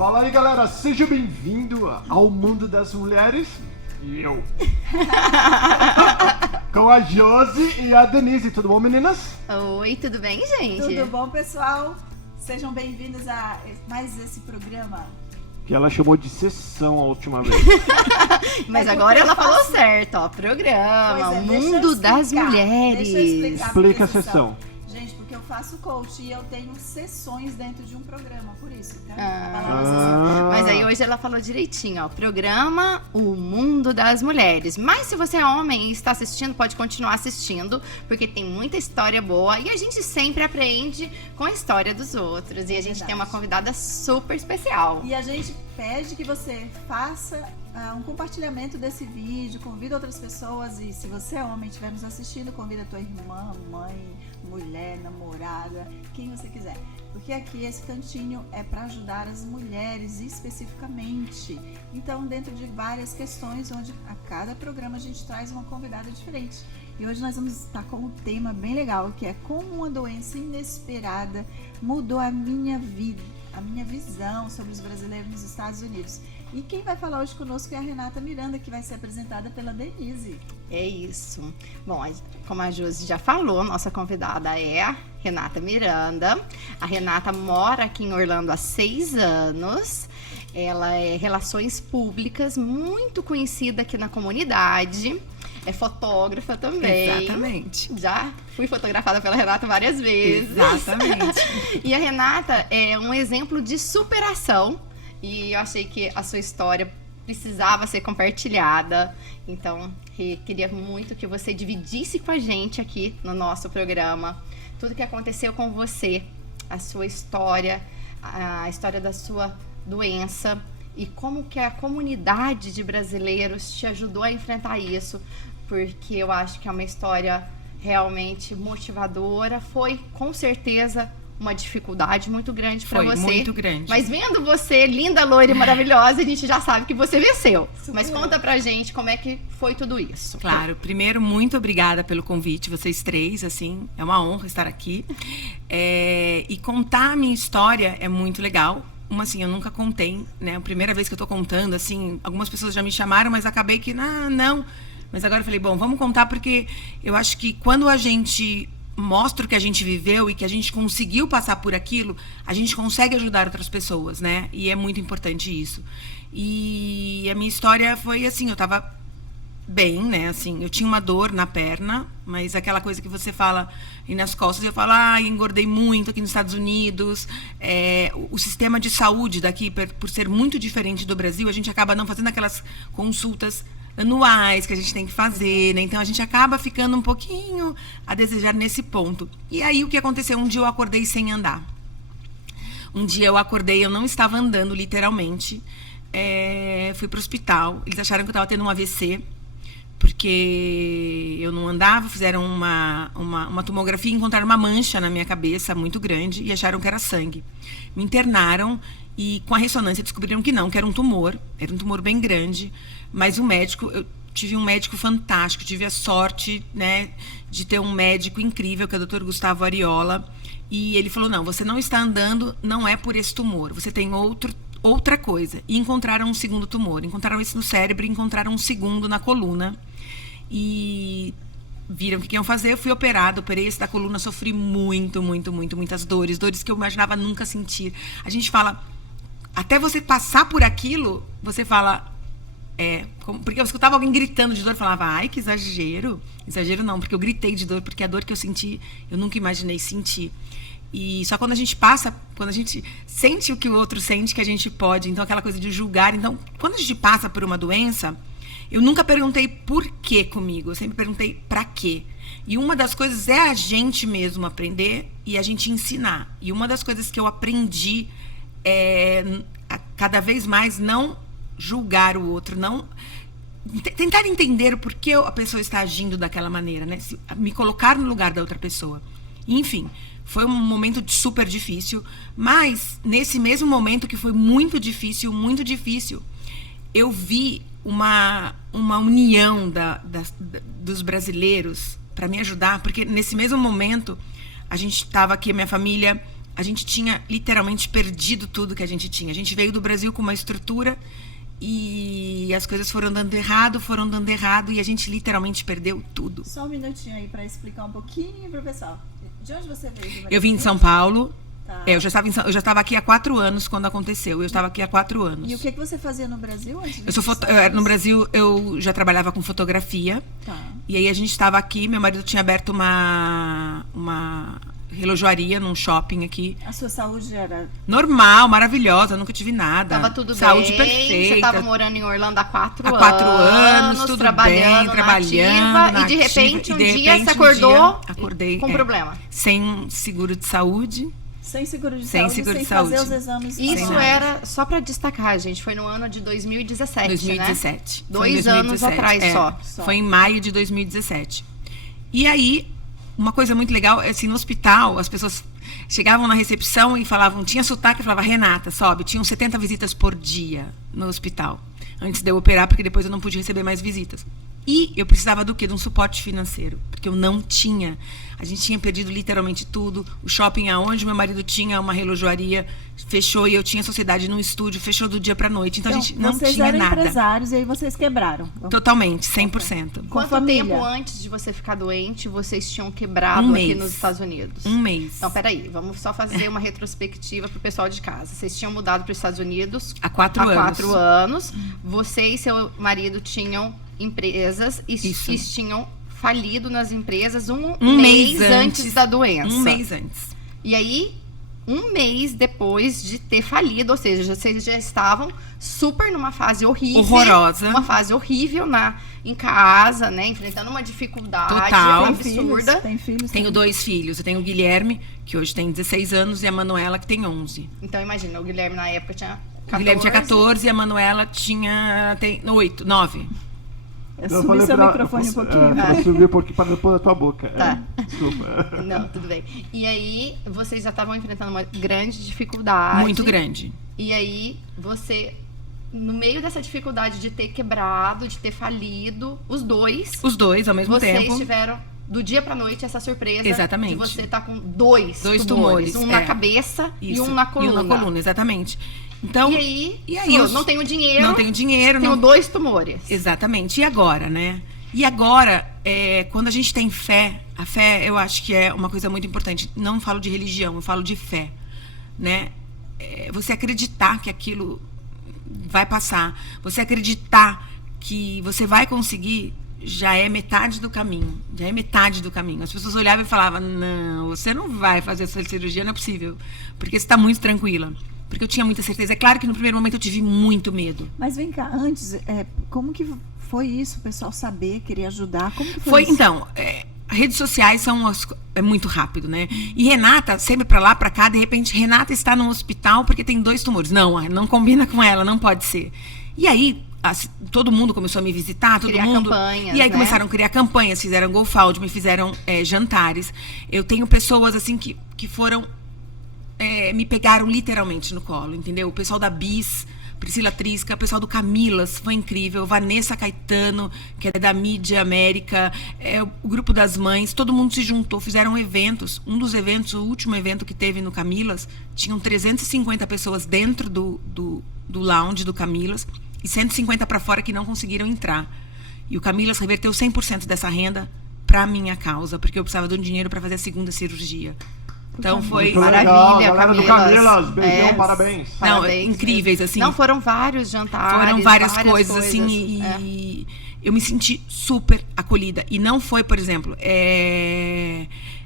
Fala aí, galera, seja bem-vindo ao mundo das mulheres. E eu. Com a Josi e a Denise. Tudo bom, meninas? Oi, tudo bem, gente? Tudo bom, pessoal? Sejam bem-vindos a mais esse programa. Que ela chamou de sessão a última vez. Mas agora ela falou certo, ó. Programa, Mundo das Mulheres. Deixa eu Explica a sessão. Gente, porque eu faço coach e eu tenho sessões dentro de um programa, por isso, tá? Mas aí hoje ela falou direitinho, ó. Programa O Mundo das Mulheres. Mas se você é homem e está assistindo, pode continuar assistindo, porque tem muita história boa e a gente sempre aprende com a história dos outros. E a gente tem uma convidada super especial. E a gente pede que você faça um compartilhamento desse vídeo, convida outras pessoas, e se você é homem e estiver nos assistindo, convida a tua irmã, mãe, mulher, namorada, quem você quiser. Porque aqui esse cantinho é para ajudar as mulheres especificamente. Então, dentro de várias questões, onde a cada programa a gente traz uma convidada diferente. E hoje nós vamos estar com um tema bem legal, que é como uma doença inesperada mudou a minha vida, a minha visão sobre os brasileiros nos Estados Unidos. E quem vai falar hoje conosco é a Renata Miranda, que vai ser apresentada pela Denise. É isso. Bom, como a Josi já falou, nossa convidada é a Renata Miranda. A Renata mora aqui em Orlando há 6 anos. Ela é Relações Públicas, muito conhecida aqui na comunidade. É fotógrafa também. Exatamente. Já fui fotografada pela Renata várias vezes. Exatamente. E a Renata é um exemplo de superação. E eu achei que a sua história precisava ser compartilhada. Então, queria muito que você dividisse com a gente aqui no nosso programa tudo que aconteceu com você, a sua história, a história da sua doença e como que a comunidade de brasileiros te ajudou a enfrentar isso, porque eu acho que é uma história realmente motivadora. Foi, com certeza, uma dificuldade muito grande para você. Foi muito grande. Mas vendo você, linda, loira e maravilhosa, a gente já sabe que você venceu. Mas conta pra gente como é que foi tudo isso. Claro, primeiro, muito obrigada pelo convite, vocês três, assim, é uma honra estar aqui. E contar a minha história é muito legal. Assim, eu nunca contei, né? A primeira vez que eu tô contando, assim, algumas pessoas já me chamaram, mas acabei que, não. Mas agora eu falei, bom, vamos contar, porque eu acho que quando a gente mostra o que a gente viveu e que a gente conseguiu passar por aquilo, a gente consegue ajudar outras pessoas, né? E é muito importante isso. E a minha história foi assim, eu tava bem, né? Assim, eu tinha uma dor na perna, mas aquela coisa que você fala e nas costas, eu falo, engordei muito aqui nos Estados Unidos. O sistema de saúde daqui, por ser muito diferente do Brasil, a gente acaba não fazendo aquelas consultas anuais que a gente tem que fazer, né? Então a gente acaba ficando um pouquinho a desejar nesse ponto. E aí o que aconteceu? Um dia eu acordei sem andar. Um dia eu acordei, eu não estava andando literalmente. Fui pro hospital, eles acharam que eu estava tendo um AVC, porque eu não andava. Fizeram uma tomografia e encontraram uma mancha na minha cabeça muito grande e acharam que era sangue. Me internaram e com a ressonância descobriram que não, que era um tumor. Era um tumor bem grande. Mas eu tive um médico fantástico, tive a sorte, né, de ter um médico incrível, que é o Dr. Gustavo Ariola, e ele falou, não, você não está andando, não é por esse tumor, você tem outra coisa. E encontraram um segundo tumor, encontraram esse no cérebro, encontraram um segundo na coluna, e viram o que iam fazer. Eu fui operada, operei esse da coluna, sofri muitas dores que eu imaginava nunca sentir. A gente fala, até você passar por aquilo, você fala... porque eu escutava alguém gritando de dor, falava, ai, que exagero. Exagero não, porque eu gritei de dor, porque a dor que eu senti, eu nunca imaginei sentir. E só quando a gente passa, quando a gente sente o que o outro sente, que a gente pode. Então, aquela coisa de julgar. Então, quando a gente passa por uma doença, eu nunca perguntei por que comigo, eu sempre perguntei pra quê. E uma das coisas é a gente mesmo aprender e a gente ensinar. E uma das coisas que eu aprendi é cada vez mais não julgar o outro, não tentar entender o porquê a pessoa está agindo daquela maneira, né? Me colocar no lugar da outra pessoa. Enfim, foi um momento super difícil, mas nesse mesmo momento que foi muito difícil, eu vi uma união dos brasileiros para me ajudar, porque nesse mesmo momento a gente estava aqui, a minha família, a gente tinha literalmente perdido tudo que a gente tinha. A gente veio do Brasil com uma estrutura e as coisas foram dando errado e a gente literalmente perdeu tudo. Só um minutinho aí para explicar um pouquinho pro pessoal. De onde você veio? Eu vim de São Paulo. Tá. Eu já estava aqui há 4 anos quando aconteceu. Eu estava aqui há 4 anos. E o que você fazia no Brasil antes de No Brasil, eu já trabalhava com fotografia. Tá. E aí a gente estava aqui, meu marido tinha aberto uma relojoaria num shopping aqui. A sua saúde era Normal, maravilhosa, nunca tive nada. Tava tudo Saúde bem. perfeita. Você tava morando em Orlando há 4 anos. Há 4 anos, tudo trabalhando bem, trabalhando. na ativa, na e de ativa, repente, e um de dia repente, você acordou acordei com problema. sem seguro de saúde. sem seguro de Sem saúde, seguro sem de fazer saúde. os exames. Isso nada. era, só pra destacar, gente, foi no ano de 2017, 2017. né? Foi em 2 anos 2017, atrás Só. Foi em maio de 2017. E aí, uma coisa muito legal, assim, no hospital, as pessoas chegavam na recepção e falavam, tinha sotaque, falava, Renata, sobe. Tinham 70 visitas por dia no hospital, antes de eu operar, porque depois eu não pude receber mais visitas. E eu precisava do quê? De um suporte financeiro, porque eu não tinha. A gente tinha perdido literalmente tudo. O shopping aonde meu marido tinha uma relojoaria fechou e eu tinha sociedade num estúdio, fechou do dia pra noite. Então a gente não vocês tinha eram nada. empresários e aí vocês quebraram. Totalmente, 100%. Com Quanto família. tempo antes de você ficar doente, vocês tinham quebrado Um aqui mês. nos Estados Unidos? Um mês. Então, peraí, vamos só fazer uma retrospectiva pro pessoal de casa. Vocês tinham mudado para os Estados Unidos Há 4 anos. 4 anos. Você e seu marido tinham empresas e Isso. tinham falido nas empresas um mês mês antes da doença. Um mês antes. E aí, um mês depois de ter falido, ou seja, vocês já estavam super numa fase horrível. Horrorosa. Uma fase horrível em casa, né? Enfrentando uma dificuldade Total. absurda. Tem filhos? Tenho 2 filhos. Eu tenho o Guilherme, que hoje tem 16 anos, e a Manuela, que tem 11. Então, imagina, o Guilherme na época tinha 14. O Guilherme tinha 14 e a Manuela tem 8, 9. Eu subi seu microfone um pouquinho. Pra subir um pouquinho para pôr na tua boca. Tá. Desculpa. Não, tudo bem. E aí, vocês já estavam enfrentando uma grande dificuldade. Muito grande. E aí, você, no meio dessa dificuldade de ter quebrado, de ter falido, os dois Os dois ao mesmo vocês tempo. tiveram, do dia pra noite, essa surpresa Exatamente. de você estar com dois tumores, um na é. cabeça e Isso. um na coluna. E um na coluna, exatamente. Então, E aí, e aí falou, eu não tenho dinheiro, não tenho dinheiro, tenho não 2 tumores. Exatamente. E agora, né? E agora, quando a gente tem fé, a fé eu acho que é uma coisa muito importante. Não falo de religião, eu falo de fé, né? Você acreditar que aquilo vai passar, você acreditar que você vai conseguir, já é metade do caminho. Já é metade do caminho. As pessoas olhavam e falavam, não, você não vai fazer essa cirurgia, não é possível, porque você está muito tranquila. Porque eu tinha muita certeza. É claro que no primeiro momento eu tive muito medo. Mas vem cá, antes, como que foi isso? O pessoal saber, querer ajudar? Como que foi Foi, isso? então, redes sociais é muito rápido, né? E Renata, sempre pra lá, pra cá, de repente, Renata está no hospital porque tem 2 tumores. Não combina com ela, não pode ser. E aí, todo mundo começou a me visitar, todo Criar mundo. campanhas, E aí né? começaram a criar campanhas, fizeram GoFound, me fizeram jantares. Eu tenho pessoas, assim, que foram. Me pegaram literalmente no colo, entendeu? O pessoal da Bis, Priscila Trisca, o pessoal do Camilas, foi incrível. Vanessa Caetano, que é da Mídia América, o grupo das mães, todo mundo se juntou, fizeram eventos. Um dos eventos, o último evento que teve no Camilas, tinham 350 pessoas dentro do lounge do Camilas e 150 para fora que não conseguiram entrar. E o Camilas reverteu 100% dessa renda para minha causa, porque eu precisava de um dinheiro para fazer a 2ª cirurgia. Então foi Muito Maravilha, legal, galera do Camilas. Camilas. Beijão, É. parabéns. Não, Parabéns incríveis, mesmo. assim. Não, foram vários jantares. Foram várias coisas, assim, e eu me senti super acolhida. E não foi, por exemplo,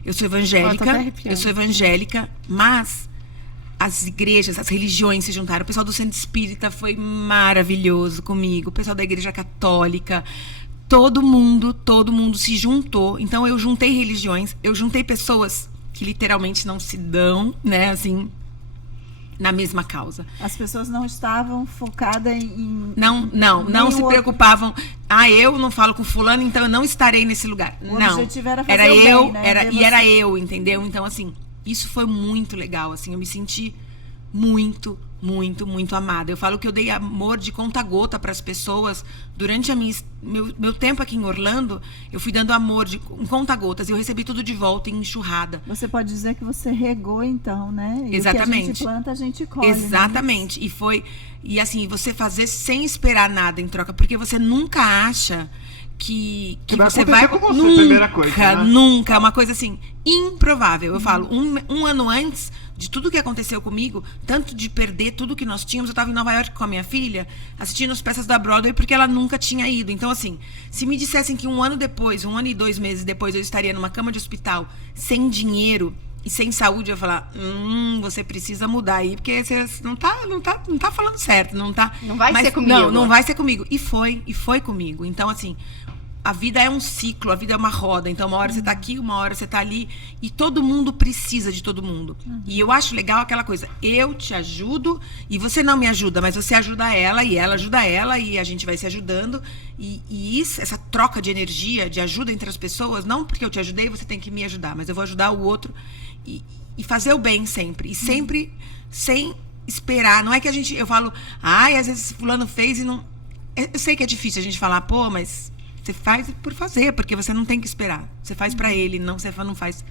eu sou Eu tô até arrepiando. evangélica, mas as igrejas, as religiões se juntaram. O pessoal do Centro Espírita foi maravilhoso comigo, o pessoal da Igreja Católica, todo mundo se juntou. Então eu juntei religiões, eu juntei pessoas que literalmente não se dão, né, assim, na mesma causa. As pessoas não estavam focadas em... Não nenhum se outro- preocupavam. Eu não falo com fulano, então eu não estarei nesse lugar. O não. objetivo era fazer era o bem, eu, né? era, Ver e era você. eu, entendeu? Então, assim, isso foi muito legal, assim, eu me senti muito, muito, muito amada. Eu falo que eu dei amor de conta-gota para as pessoas. Durante meu tempo aqui em Orlando, eu fui dando amor em conta-gotas. Eu recebi tudo de volta em enxurrada. Você pode dizer que você regou, então, né? E Exatamente. o que a gente planta, a gente colhe. Exatamente. Né? E assim, você fazer sem esperar nada em troca, porque você nunca acha que vai você acontecer vai... com você, nunca, primeira coisa, né? Nunca. É uma coisa assim, improvável. Eu falo, um ano antes de tudo que aconteceu comigo, tanto de perder tudo que nós tínhamos, eu estava em Nova York com a minha filha, assistindo as peças da Broadway, porque ela nunca tinha ido. Então, assim, se me dissessem que um ano e 2 meses depois, eu estaria numa cama de hospital, sem dinheiro e sem saúde, eu ia falar, você precisa mudar aí, porque você não tá falando certo, não tá... Não vai ser comigo. Não vai ser comigo. E foi comigo. Então, assim, a vida é um ciclo, a vida é uma roda. Então, uma hora você tá aqui, uma hora você tá ali. E todo mundo precisa de todo mundo. E eu acho legal aquela coisa, eu te ajudo e você não me ajuda, mas você ajuda ela e ela ajuda ela e a gente vai se ajudando. E isso, essa troca de energia, de ajuda entre as pessoas, não porque eu te ajudei, você tem que me ajudar, mas eu vou ajudar o outro e fazer o bem sempre. E sempre sem esperar. Não é que eu falo, às vezes fulano fez e não... Eu sei que é difícil a gente falar, pô, mas... Você faz por fazer, porque você não tem que esperar. Você faz pra ele, você não faz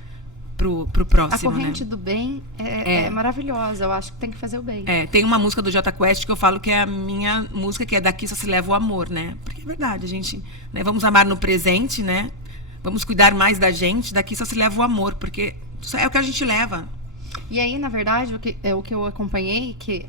pro próximo, A corrente né? do bem é maravilhosa. Eu acho que tem que fazer o bem. Tem uma música do Jota Quest que eu falo que é a minha música, que é Daqui Só Se Leva o Amor, né? Porque é verdade, a gente... Né, vamos amar no presente, né? Vamos cuidar mais da gente. Daqui só se leva o amor, porque é o que a gente leva. E aí, na verdade, o que eu acompanhei, que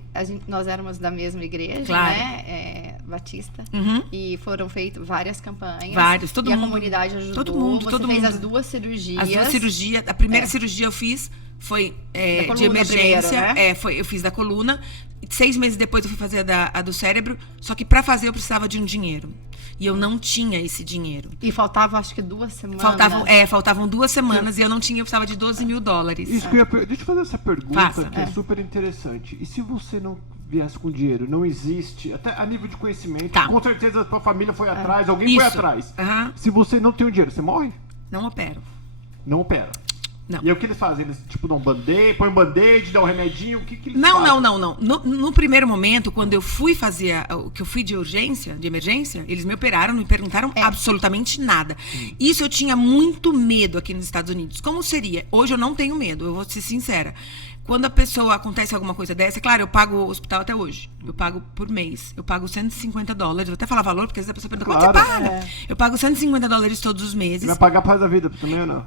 nós éramos da mesma igreja, Claro. né? Batista. Uhum. E foram feitas várias campanhas. Vários, todo e mundo. a comunidade ajudou. Todo Você fez mundo. as 2 cirurgias. As 2 cirurgias. A primeira cirurgia eu fiz foi Da coluna de emergência. primeiro, né? Eu fiz da coluna. 6 meses depois eu fui fazer a do cérebro. Só que pra fazer eu precisava de um dinheiro. E eu não tinha esse dinheiro. E faltava, acho que 2 semanas. Faltavam 2 semanas e eu não tinha, eu precisava de $12 mil. Isso que deixa eu fazer essa pergunta, Faça. que é super interessante. E se você não viesse com dinheiro, não existe, até a nível de conhecimento, Tá. com certeza a tua família foi atrás, alguém foi Isso. atrás. Aham. Se você não tem o dinheiro, você morre? Não opero. Não opera. Não. E aí o que eles fazem? Eles, tipo, dão um band-aid, põem um band-aid, dão um remedinho, o que eles Não. fazem? No primeiro momento, quando eu fui fazer o que eu fui de urgência, de emergência, eles me operaram, não me perguntaram absolutamente nada. Isso eu tinha muito medo aqui nos Estados Unidos. Como seria? Hoje eu não tenho medo, eu vou ser sincera. Quando a pessoa acontece alguma coisa dessa, é claro, eu pago o hospital até hoje. Eu pago por mês. Eu pago $150. Vou até falar valor, porque às vezes a pessoa pergunta, quanto você paga? Eu pago $150 todos os meses. Você vai pagar pro resto da vida também ou não?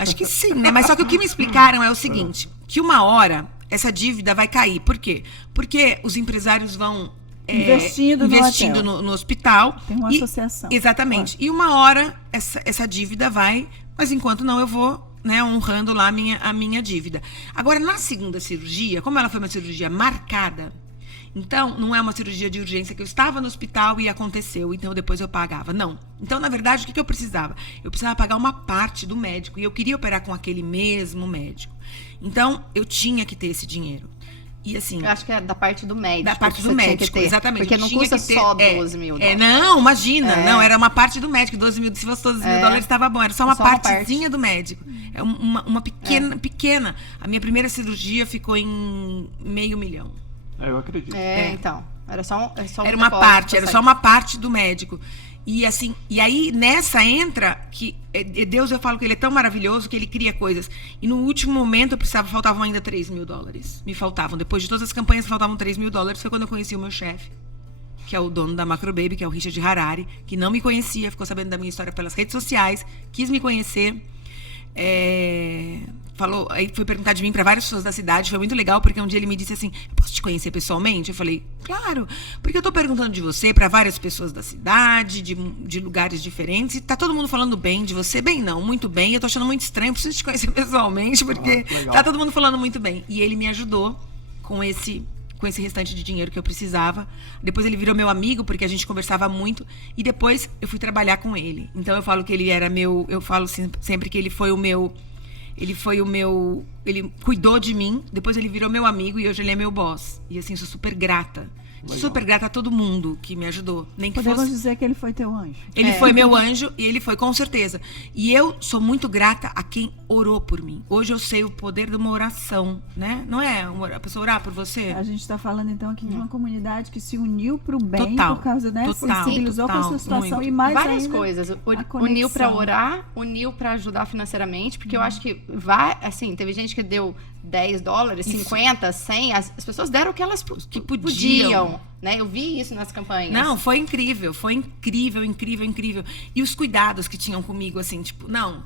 Acho que sim, né? Mas só que o que me explicaram é o seguinte, que uma hora essa dívida vai cair. Por quê? Porque os empresários vão Investindo no hospital. Tem uma associação. Exatamente. E uma hora essa dívida vai, mas enquanto não, eu vou, né, honrando lá a minha dívida. Agora, na segunda cirurgia, como ela foi uma cirurgia marcada, então não é uma cirurgia de urgência que eu estava no hospital e aconteceu, então depois eu pagava. Não. Então, na verdade, o que eu precisava? Eu precisava pagar uma parte do médico e eu queria operar com aquele mesmo médico. Então, eu tinha que ter esse dinheiro. E assim... Eu acho que é da parte do médico. Da parte que do você tinha médico, que ter, exatamente. Porque não Tinha custa que ter, só $12 mil. Não, imagina. Não, era uma parte do médico. 12 mil, se fosse $12 mil, estava bom. Era só uma partezinha do médico. É uma pequena. A minha primeira cirurgia ficou em $500 mil. Eu acredito. Então. Era só Era uma parte, era só uma parte do médico. E assim, e aí nessa entra que Deus, eu falo que ele é tão maravilhoso que ele cria coisas. E no último momento faltavam ainda $3 mil. Me faltavam. Depois de todas as campanhas, faltavam $3 mil. Foi quando eu conheci o meu chefe, que é o dono da Macro Baby, que é o Richard Harari, que não me conhecia, ficou sabendo da minha história pelas redes sociais, quis me conhecer. Falou, aí foi perguntar de mim para várias pessoas da cidade, foi muito legal, porque um dia ele me disse assim, posso te conhecer pessoalmente? Eu falei, claro, porque eu tô perguntando de você para várias pessoas da cidade, de lugares diferentes, e tá todo mundo falando bem de você, bem não, muito bem, eu tô achando muito estranho, preciso te conhecer pessoalmente, porque tá todo mundo falando muito bem. E ele me ajudou com esse restante de dinheiro que eu precisava. Depois ele virou meu amigo, porque a gente conversava muito, e depois eu fui trabalhar com ele. Então eu falo que ele era eu falo sempre que ele foi o meu ele cuidou de mim, depois ele virou meu amigo e hoje ele é meu boss. E assim, sou super grata. Legal. Super grata a todo mundo que me ajudou. Nem que Podemos fosse... dizer que ele foi teu anjo. Ele foi meu anjo e ele foi, com certeza. E eu sou muito grata a quem orou por mim. Hoje eu sei o poder de uma oração, né? Não é a pessoa orar por você? A gente está falando então aqui de uma comunidade que se uniu para o bem Total, por causa, né? total, Sensibilizou com a sua total, situação muito. e mais Várias ainda, coisas. a Uniu conexão. pra orar, uniu pra ajudar financeiramente, porque eu acho que assim, teve gente que deu $10, 50, 100, as pessoas deram o que elas Que podiam. né? Eu vi isso nas campanhas. Não, foi incrível, incrível. E os cuidados que tinham comigo, assim, tipo, não,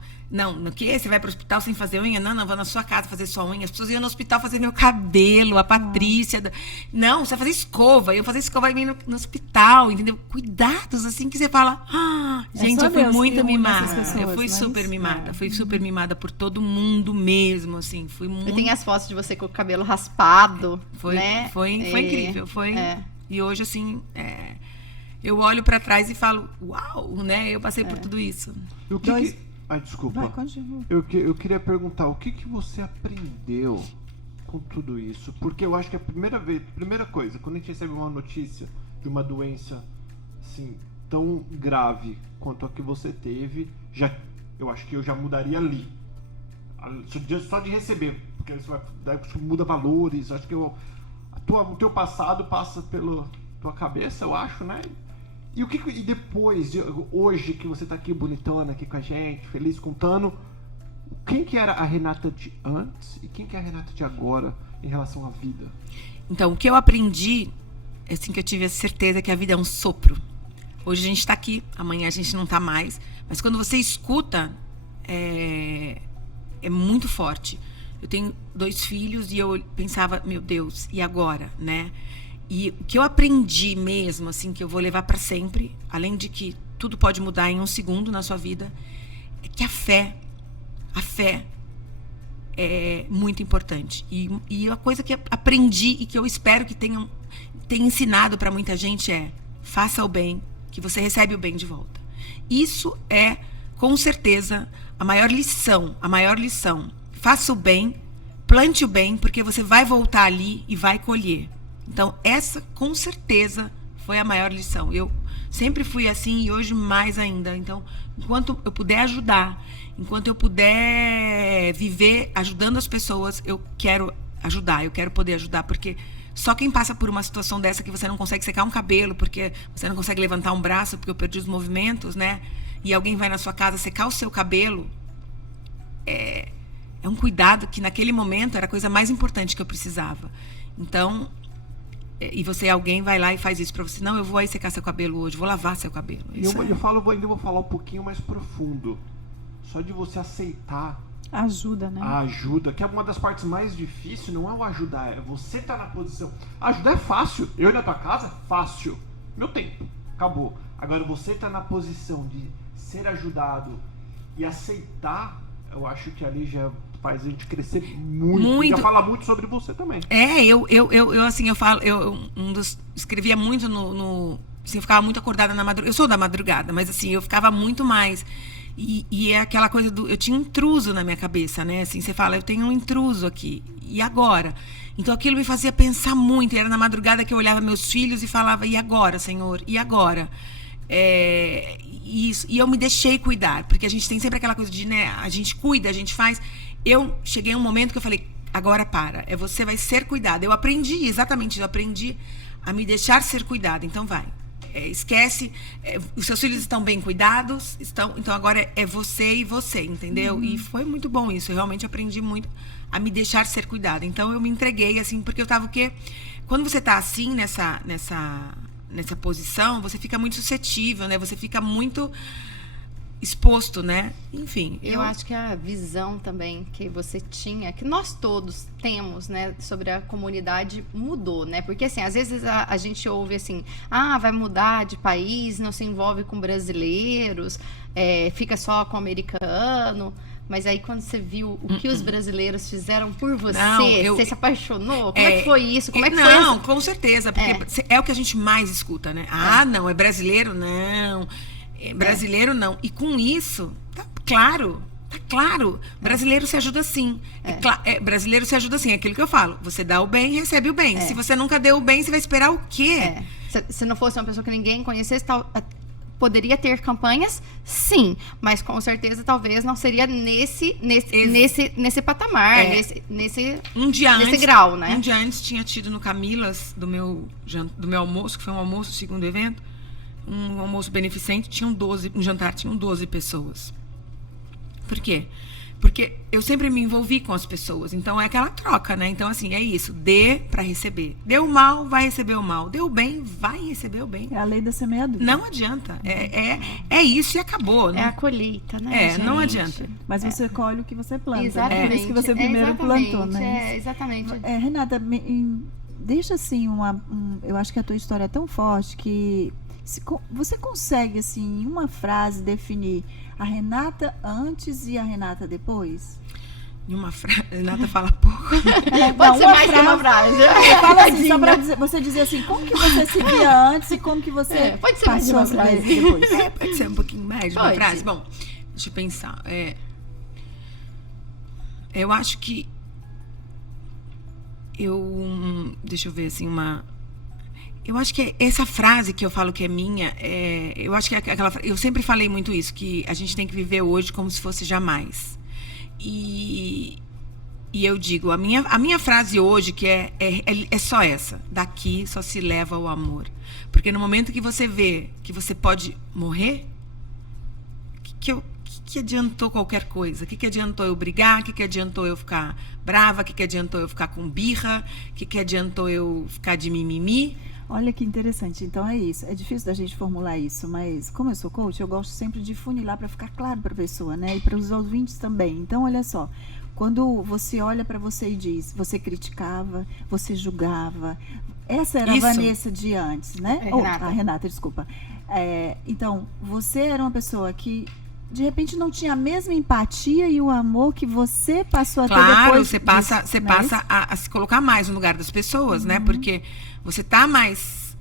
no que? Você vai pro hospital sem fazer unha? Não, vou na sua casa fazer sua unha. As pessoas iam no hospital fazer meu cabelo, a Patrícia. Não, você vai fazer escova. Eu fazer escova no hospital, entendeu? Cuidados, assim, que você fala, gente, só eu fui Deus muito que une mimada. essas pessoas, Eu fui mas- super mimada. Fui super mimada por todo mundo mesmo, assim. Fui muito... Eu tenho as fotos de você com o cabelo raspado, Foi, né? foi incrível, foi. É. E hoje, assim, eu olho pra trás e falo, uau, né? Eu passei por tudo isso. E o que Dois- que... Ai, desculpa. Vai, continua. Eu queria perguntar, o que você aprendeu com tudo isso? Porque eu acho que a primeira coisa, quando a gente recebe uma notícia de uma doença assim, tão grave quanto a que você teve, eu acho que eu já mudaria ali. Só de receber, porque isso muda valores, acho que o teu passado passa pela tua cabeça, eu acho, né? E depois, hoje que você tá aqui bonitona aqui com a gente, feliz, contando, quem que era a Renata de antes e quem que é a Renata de agora em relação à vida? Então, o que eu aprendi, assim, que eu tive a certeza que a vida é um sopro. Hoje a gente tá aqui, amanhã a gente não tá mais. Mas quando você escuta, é muito forte. Eu tenho 2 filhos e eu pensava, meu Deus, e agora, né? E o que eu aprendi mesmo, assim, que eu vou levar para sempre, além de que tudo pode mudar em um segundo na sua vida, é que a fé é muito importante. E a coisa que eu aprendi e que eu espero que tenha ensinado para muita gente é: faça o bem, que você recebe o bem de volta. Isso é, com certeza, a maior lição. Faça o bem, plante o bem, porque você vai voltar ali e vai colher. Então, essa, com certeza, foi a maior lição. Eu sempre fui assim e hoje mais ainda. Então, enquanto eu puder ajudar, enquanto eu puder viver ajudando as pessoas, eu quero ajudar, eu quero poder ajudar, porque só quem passa por uma situação dessa que você não consegue secar um cabelo, porque você não consegue levantar um braço, porque eu perdi os movimentos, né? E alguém vai na sua casa secar o seu cabelo, é um cuidado que naquele momento era a coisa mais importante que eu precisava. Então, e alguém vai lá e faz isso pra você. Não, eu vou aí secar seu cabelo hoje, vou lavar seu cabelo. E eu ainda vou falar um pouquinho mais profundo. Só de você aceitar Ajuda, né? a ajuda, que é uma das partes mais difíceis, não é o ajudar, é você estar na posição. Ajudar é fácil. Eu ir na tua casa, fácil. Meu tempo, acabou. Agora, você tá na posição de ser ajudado e aceitar, eu acho que ali já faz a gente crescer muito. Já fala muito sobre você também. Escrevia muito assim, eu ficava muito acordada na madrugada. Eu sou da madrugada, mas assim, eu ficava muito mais. E é aquela coisa eu tinha um intruso na minha cabeça, né? Assim, você fala, eu tenho um intruso aqui. E agora? Então aquilo me fazia pensar muito. E era na madrugada que eu olhava meus filhos e falava, e agora, Senhor? E agora? E eu me deixei cuidar, porque a gente tem sempre aquela coisa de, né, a gente cuida, a gente faz. Eu cheguei a um momento que eu falei, agora para, você vai ser cuidada. Eu aprendi a me deixar ser cuidada. Então vai, esquece, os seus filhos estão bem cuidados, então agora é você e você, entendeu? E foi muito bom isso, eu realmente aprendi muito a me deixar ser cuidada. Então eu me entreguei, assim, porque eu tava o quê? Quando você tá assim, nessa posição, você fica muito suscetível, né? Você fica muito exposto, né? Enfim. Eu acho que a visão também que você tinha, que nós todos temos, né, sobre a comunidade mudou, né? Porque, assim, às vezes a gente ouve assim, vai mudar de país, não se envolve com brasileiros, fica só com americano. Mas aí, quando você viu o que os brasileiros fizeram por você, você se apaixonou? Como é que foi isso? Como é que foi Não, essa... com certeza, porque é o que a gente mais escuta, né? Não, é brasileiro? Não. Brasileiro não. E com isso, tá claro Tá claro, brasileiro se ajuda assim. Brasileiro se ajuda assim, é aquilo que eu falo. Você dá o bem, recebe o bem. Se você nunca deu o bem, você vai esperar o quê? Se não fosse uma pessoa que ninguém conhecesse, poderia ter campanhas, sim. Mas com certeza, talvez, não seria nesse patamar, nesse grau, né? Um dia antes tinha tido no Camilas, do meu almoço, que foi um almoço, segundo evento, um almoço beneficente, um jantar, tinham 12 pessoas. Por quê? Porque eu sempre me envolvi com as pessoas. Então, é aquela troca, né? Então, assim, é isso. Dê para receber. Deu mal, vai receber o mal. Deu bem, vai receber o bem. É a lei da semeadura. Não adianta. É isso e acabou. É a colheita, né, gente? Não adianta. Mas você colhe o que você planta. Exatamente. Né? Por isso que você primeiro plantou, né? Exatamente. Renata, deixa assim eu acho que a tua história é tão forte que você consegue, assim, em uma frase, definir a Renata antes e a Renata depois? Em uma frase, a Renata fala pouco. Pode ser mais que uma frase. Fala assim, só pra você dizer assim, como que você se via antes e como que você pode ser mais de uma frase depois? Pode ser um pouquinho mais de uma frase. Bom, deixa eu pensar. Eu acho que deixa eu ver assim, eu acho que essa frase que eu falo que é minha, eu acho que eu sempre falei muito isso, que a gente tem que viver hoje como se fosse jamais. E eu digo, a minha frase hoje, que é só essa: daqui só se leva o amor. Porque no momento que você vê que você pode morrer, que adiantou qualquer coisa? O que adiantou eu brigar? O que adiantou eu ficar brava? O que adiantou eu ficar com birra? O que adiantou eu ficar de mimimi? Olha que interessante. Então é isso. É difícil da gente formular isso, mas como eu sou coach, eu gosto sempre de funilar para ficar claro para a pessoa, né? E para os ouvintes também. Então, olha só. Quando você olha para você e diz, você criticava, você julgava. Essa era a Vanessa de antes, né? Renata. A Renata, desculpa. Então, você era uma pessoa que de repente não tinha a mesma empatia e o amor que você passou a ter depois. Claro, você passa a se colocar mais no lugar das pessoas, né? Porque você tá mais...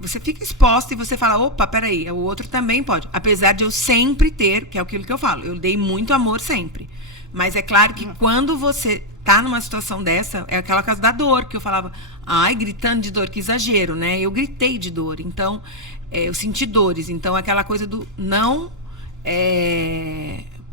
você fica exposta e você fala, opa, peraí, o outro também pode. Apesar de eu sempre ter, que é aquilo que eu falo, eu dei muito amor sempre. Mas é claro que quando você tá numa situação dessa, é aquela coisa da dor, que eu falava, gritando de dor, que exagero, né? Eu gritei de dor, então, eu senti dores. Então, aquela coisa do não...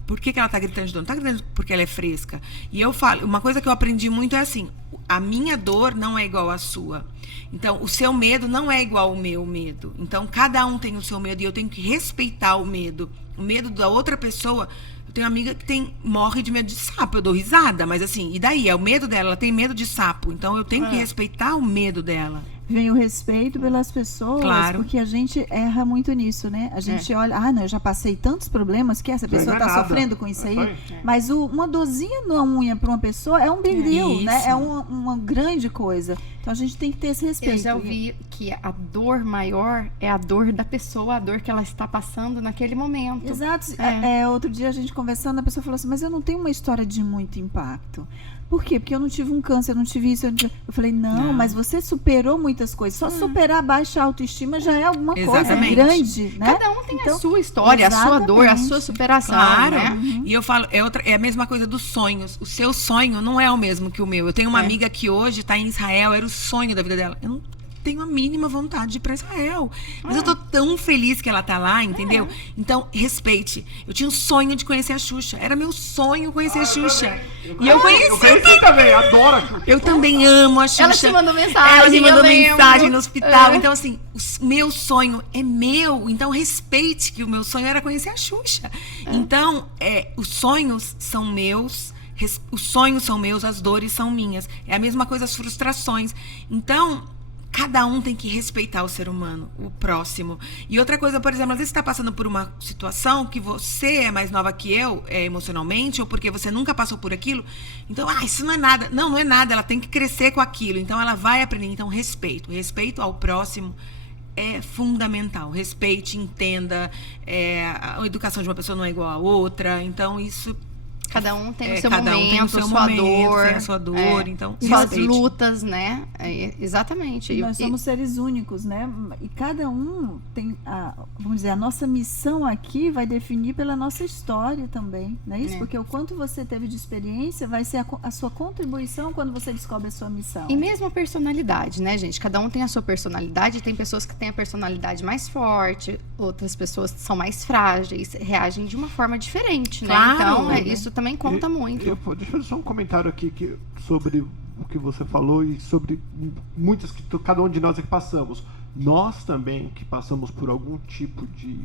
por que ela tá gritando de dor? Não tá gritando porque ela é fresca. E eu falo, uma coisa que eu aprendi muito é assim, a minha dor não é igual à sua. Então, o seu medo não é igual ao meu medo. Então, cada um tem o seu medo e eu tenho que respeitar o medo. O medo da outra pessoa... Eu tenho uma amiga que morre de medo de sapo, eu dou risada, mas assim, e daí? É o medo dela, ela tem medo de sapo. Então, eu tenho que respeitar o medo dela. Vem o respeito pelas pessoas, claro. Porque a gente erra muito nisso, né? A gente olha, não, eu já passei tantos problemas que essa pessoa está sofrendo com isso aí. Mas uma dorzinha na unha para uma pessoa é um big deal, né? É uma grande coisa. Então a gente tem que ter esse respeito. Eu já ouvi que a dor maior é a dor da pessoa, a dor que ela está passando naquele momento. Exato. Outro dia a gente conversando, a pessoa falou assim, mas eu não tenho uma história de muito impacto. Por quê? Porque eu não tive um câncer, eu não tive isso. Eu falei, não, mas você superou muitas coisas. Só superar a baixa autoestima já é alguma coisa grande, né? Cada um tem a sua história, a sua dor, a sua superação. Claro. Né? E eu falo, é a mesma coisa dos sonhos. O seu sonho não é o mesmo que o meu. Eu tenho uma amiga que hoje está em Israel, era o sonho da vida dela. Eu não tenho a mínima vontade de ir pra Israel. Mas eu tô tão feliz que ela tá lá, entendeu? Então, respeite. Eu tinha um sonho de conhecer a Xuxa. Era meu sonho conhecer a Xuxa. E eu conheci. Eu conheci também, adoro a Xuxa. Eu também amo a Xuxa. Ela te mandou mensagem. Ela me mandou mensagem no hospital. Então, assim, o meu sonho é meu. Então, respeite que o meu sonho era conhecer a Xuxa. Então, os sonhos são meus. Os sonhos são meus, as dores são minhas. É a mesma coisa as frustrações. Então, cada um tem que respeitar o ser humano, o próximo. E outra coisa, por exemplo, às vezes você está passando por uma situação que você é mais nova que eu, emocionalmente, ou porque você nunca passou por aquilo. Então, isso não é nada. Não é nada. Ela tem que crescer com aquilo. Então, ela vai aprender. Então, respeito. Respeito ao próximo é fundamental. Respeite, entenda. A educação de uma pessoa não é igual à outra. Então, isso Cada um tem o seu cada um momento, tem o seu sua momento, dor. tem a sua dor, então suas respeite. lutas, né? Exatamente. Nós somos seres únicos, né? E cada um tem, vamos dizer, a nossa missão aqui vai definir pela nossa história também, não é isso? Porque o quanto você teve de experiência vai ser a sua contribuição quando você descobre a sua missão. E mesmo a personalidade, né, gente? Cada um tem a sua personalidade. Tem pessoas que têm a personalidade mais forte, outras pessoas são mais frágeis, reagem de uma forma diferente, né? Claro, Então, isso também conta muito. Deixa eu fazer só um comentário aqui sobre o que você falou e sobre muitas que cada um de nós aqui passamos. Nós também que passamos por algum tipo de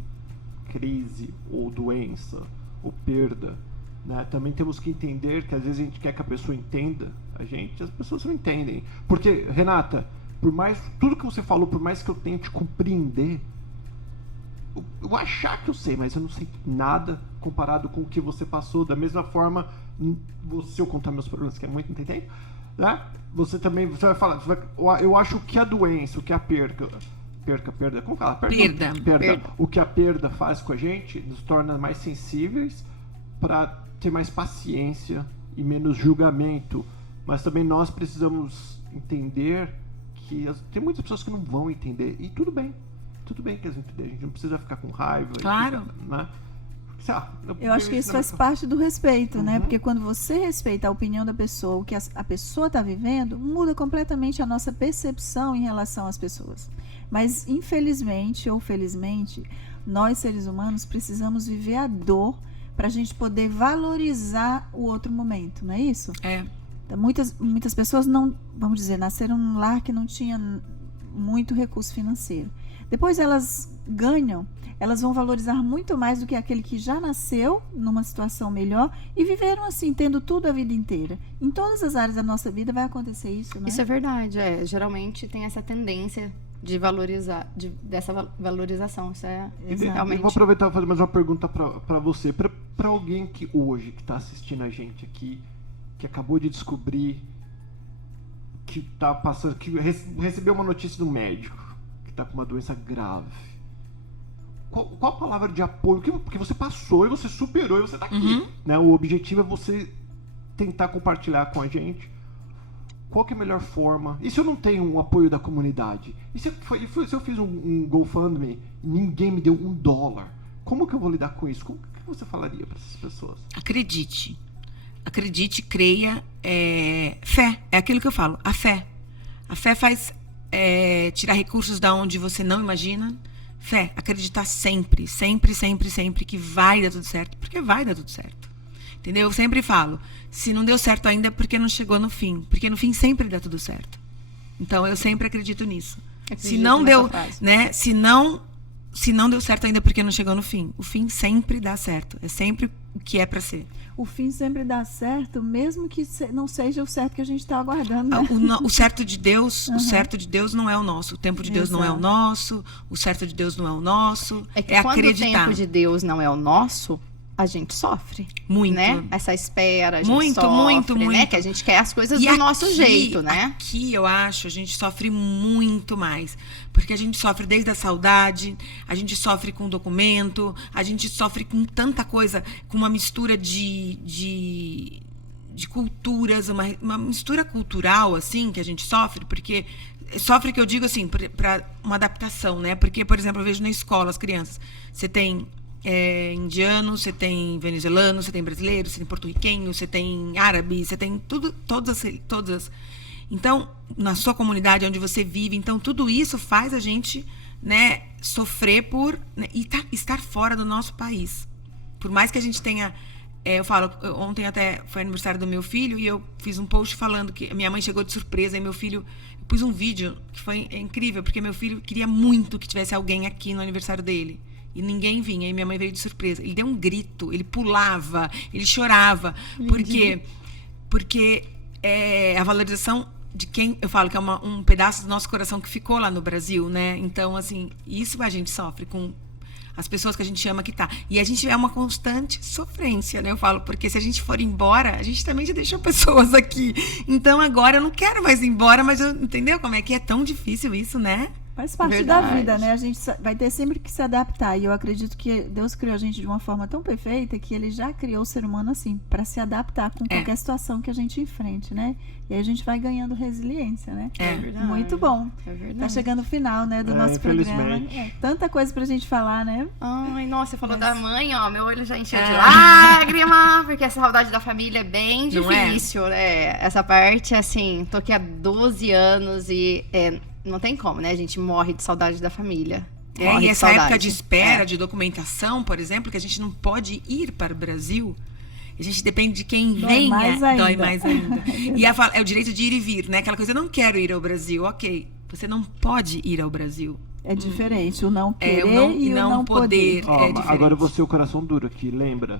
crise ou doença ou perda, né, também temos que entender que às vezes a gente quer que a pessoa entenda a gente, as pessoas não entendem. Porque, Renata, por mais tudo que você falou, por mais que eu tente compreender, eu achar que eu sei, mas eu não sei nada comparado com o que você passou. Da mesma forma, se eu contar meus problemas, que é muito, entendendo, né? Você também, você vai falar, eu acho que a doença, o que a perda, como fala? Perda. O que a perda faz com a gente nos torna mais sensíveis para ter mais paciência e menos julgamento. Mas também nós precisamos entender que tem muitas pessoas que não vão entender, e tudo bem que eles entendem, a gente não precisa ficar com raiva. Claro. Né? Eu acho que isso faz parte do respeito, né? Porque quando você respeita a opinião da pessoa, o que a pessoa está vivendo, muda completamente a nossa percepção em relação às pessoas. Mas, infelizmente ou felizmente, nós, seres humanos, precisamos viver a dor para a gente poder valorizar o outro momento, não é isso? Então, muitas pessoas não, vamos dizer, nasceram num lar que não tinha muito recurso financeiro. Depois elas ganham, elas vão valorizar muito mais do que aquele que já nasceu numa situação melhor e viveram assim, tendo tudo a vida inteira. Em todas as áreas da nossa vida vai acontecer isso, né? Isso é verdade, geralmente tem essa tendência de valorizar, dessa valorização. Isso é realmente. Eu vou aproveitar e fazer mais uma pergunta para você, para alguém que hoje, que está assistindo a gente aqui, que acabou de descobrir que tá passando, que recebeu uma notícia do médico, que está com uma doença grave. Qual a palavra de apoio? Porque você passou e você superou e você está aqui. Né? O objetivo é você tentar compartilhar com a gente qual que é a melhor forma. E se eu não tenho um apoio da comunidade? E se eu fiz um GoFundMe e ninguém me deu $1? Como que eu vou lidar com isso? O que você falaria para essas pessoas? Acredite, creia, fé, é aquilo que eu falo, a fé faz tirar recursos da onde você não imagina. Fé, acreditar sempre que vai dar tudo certo, porque vai dar tudo certo, entendeu? Eu sempre falo, se não deu certo ainda é porque não chegou no fim, porque no fim sempre dá tudo certo. Então eu sempre acredito nisso. Se não deu, né? Se não deu certo ainda é porque não chegou no fim. O fim sempre dá certo, é sempre o que é para ser. O fim sempre dá certo, mesmo que não seja o certo que a gente está aguardando, né? O certo de Deus, o certo de Deus não é o nosso. O tempo de Deus não é o nosso. O certo de Deus não é o nosso. É que quando acreditar. O tempo de Deus não é o nosso, a gente sofre. Muito. Né? Essa espera, a gente sofre, muito. Né? Que a gente quer as coisas do nosso jeito, né? Aqui, eu acho, a gente sofre muito mais. Porque a gente sofre desde a saudade, a gente sofre com documento, a gente sofre com tanta coisa, com uma mistura de culturas, uma mistura cultural, assim, que a gente sofre, porque sofre, que eu digo assim, para uma adaptação, né? Porque, por exemplo, eu vejo na escola as crianças, você tem indiano, você tem venezuelano, você tem brasileiro, você tem porto-riquenho, você tem árabe, você tem tudo, todas. Então, na sua comunidade onde você vive, então tudo isso faz a gente, né, sofrer por, né, e estar fora do nosso país. Por mais que a gente tenha, eu falo, ontem até foi aniversário do meu filho e eu fiz um post falando que minha mãe chegou de surpresa e meu filho, eu pus um vídeo que foi incrível, porque meu filho queria muito que tivesse alguém aqui no aniversário dele. E ninguém vinha, e minha mãe veio de surpresa. Ele deu um grito, ele pulava, ele chorava. Porque a valorização de quem, eu falo que é um pedaço do nosso coração que ficou lá no Brasil, né? Então, assim, isso a gente sofre com as pessoas que a gente ama que tá. E a gente é uma constante sofrência, né? Eu falo, porque se a gente for embora, a gente também já deixou pessoas aqui. Então, agora eu não quero mais ir embora, mas entendeu como é que é tão difícil isso, né? Faz parte Verdade. da vida, né? A gente vai ter sempre que se adaptar. E eu acredito que Deus criou a gente de uma forma tão perfeita que ele já criou o ser humano assim, para se adaptar com qualquer situação que a gente enfrente, né? E aí a gente vai ganhando resiliência, né? verdade. Muito bom. É verdade. Tá chegando o final, né, do nosso programa. Tanta coisa pra gente falar, né? Ai, nossa, você falou da mãe, ó, meu olho já encheu de lágrima, porque essa saudade da família é bem Não é? difícil, né? Essa parte, assim, tô aqui há 12 anos e não tem como, né? A gente morre de saudade da família. Morre E de essa saudade. época de espera, de documentação, por exemplo, que a gente não pode ir para o Brasil. A gente depende de quem venha. Dói mais ainda. E é o direito de ir e vir, né? Aquela coisa, eu não quero ir ao Brasil. Ok, você não pode ir ao Brasil. É diferente, o não querer o e o não poder. Ó, diferente. agora eu vou ser o coração duro aqui, lembra?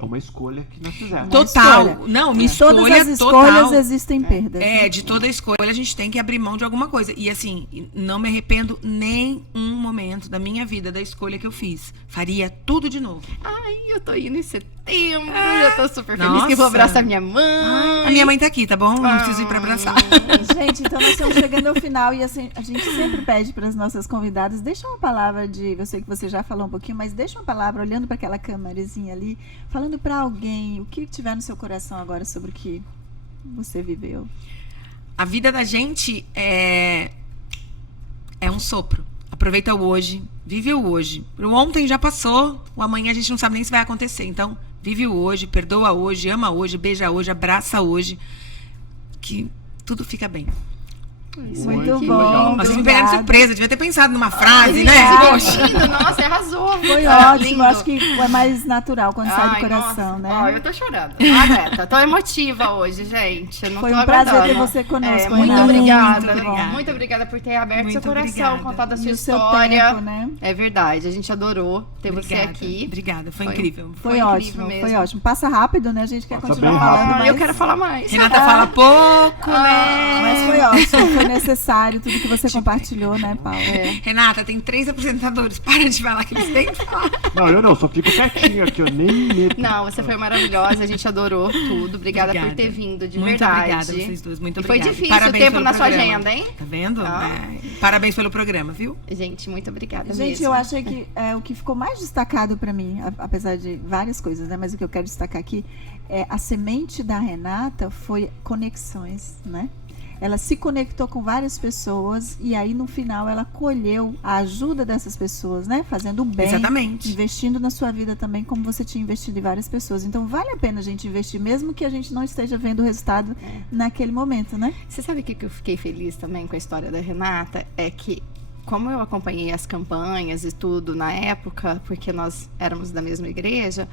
É uma escolha que nós fizemos. Total. escolha. Não, minha De todas escolha as total. escolhas existem perdas. De toda escolha a gente tem que abrir mão de alguma coisa. E assim, não me arrependo nem um momento da minha vida da escolha que eu fiz. Faria tudo de novo. Ai, eu tô indo em setembro, eu tô super feliz que eu vou Nossa. abraçar minha mãe. A minha mãe tá aqui, tá bom? Não preciso ir pra abraçar. Gente, então nós estamos chegando ao final e assim, a gente sempre pede para as nossas convidadas, deixa uma palavra eu sei que você já falou um pouquinho, mas deixa uma palavra olhando para aquela câmerazinha ali, falando para alguém o que tiver no seu coração agora sobre o que você viveu. A vida da gente é um sopro. Aproveita o hoje, vive o hoje. O ontem já passou, o amanhã a gente não sabe nem se vai acontecer. Então, vive o hoje, perdoa hoje, ama hoje, beija hoje, abraça hoje, que tudo fica bem. Muito que bom. legal. Mas me pegaram de surpresa, devia ter pensado numa frase, né? obrigada. Poxa. Lindo, nossa, arrasou. Foi Tá ótimo, lindo. acho que é mais natural quando sai do Ai, coração, nossa. né? Ó, eu tô chorando. Greta, tô emotiva hoje, gente. Eu não Foi tô um prazer ter aguentando. você conosco, Muito Renata. obrigada. Muito obrigada. Muito obrigada por ter aberto Muito seu coração, obrigada. contado a sua E o seu história. tempo, né? É verdade, a gente adorou ter você aqui. Obrigada, foi Foi- incrível. Foi incrível ótimo, mesmo. foi ótimo. Passa rápido, né? A gente quer Passa continuar bem falando, rápido. mas... Eu quero falar mais. Renata fala pouco, né? Mas foi ótimo, foi necessário tudo que você compartilhou, né, Paulo? Renata, tem 3 apresentadores. Para de falar que eles têm que falar. Não, eu não, só fico quietinho aqui, eu nem me meto. Não, você foi maravilhosa, a gente adorou tudo. Obrigada por ter vindo, de Muito verdade. obrigada, vocês dois. Muito E foi obrigada. difícil o tempo pelo na sua programa. agenda, hein? Tá vendo? Ah. Parabéns pelo programa, viu? Gente, muito obrigada Gente, mesmo. eu achei que o que ficou mais destacado para mim, apesar de várias coisas, né? Mas o que eu quero destacar aqui é a semente da Renata foi conexões, né? Ela se conectou com várias pessoas e aí no final ela colheu a ajuda dessas pessoas, né? Fazendo o bem. Exatamente. Investindo na sua vida também, como você tinha investido em várias pessoas. Então vale a pena a gente investir, mesmo que a gente não esteja vendo o resultado naquele momento, né? Você sabe o que eu fiquei feliz também com a história da Renata? É que, como eu acompanhei as campanhas e tudo na época, porque nós éramos da mesma igreja,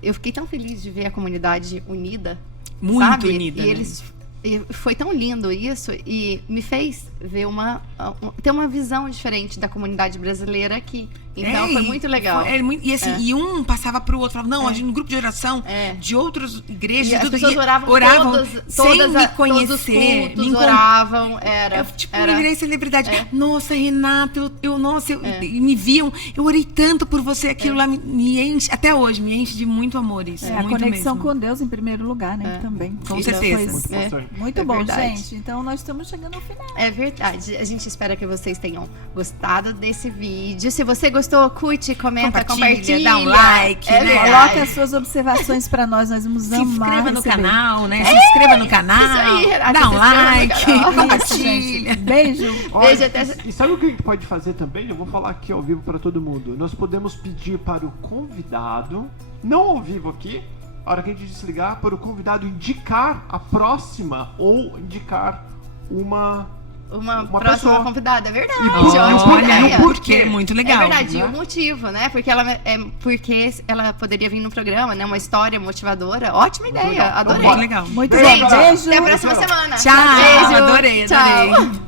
eu fiquei tão feliz de ver a comunidade unida. Muito sabe? unida, E né? eles. E foi tão lindo isso e me fez ver ter uma visão diferente da comunidade brasileira aqui. Então foi muito legal. E assim, e um passava pro outro, falava, não, a gente no grupo de oração de outras igrejas, E as tudo, pessoas oravam sem todas me todos conhecer, os cultos, me oravam, me virei celebridade. Nossa, Renata, e me viam, eu orei tanto por você, aquilo lá me enche, até hoje, me enche de muito amor isso. A muito conexão mesmo. com Deus em primeiro lugar, né? Também. Com Então, certeza. Muito importante. Muito É bom, verdade. gente. Então nós estamos chegando ao final. É verdade. A gente espera que vocês tenham gostado desse vídeo. Se você gostou, curte, comenta, compartilha. Dá um like, É né? verdade. Coloque as suas observações para nós vamos Se amar inscreva no receber. canal, né? Se inscreva no canal, isso aí, Renata, dá se um inscreva no like, canal. Isso, compartilha. gente. Beijo. Beijo, até... E sabe o que a gente pode fazer também? Eu vou falar aqui ao vivo para todo mundo. Nós podemos pedir para o convidado, não ao vivo aqui, a hora que a gente desligar, para o convidado indicar a próxima ou indicar uma Uma pessoa. próxima convidada, é verdade. E por- ótima Olha, ideia. o porquê, muito legal. É verdade, né? e o motivo, né? Porque ela poderia vir no programa, né? Uma história motivadora. Ótima ideia, legal. adorei. Muito legal. Muito Beijo. bom. Beijo. Até a próxima semana. Tchau, Beijo. adorei. Tchau.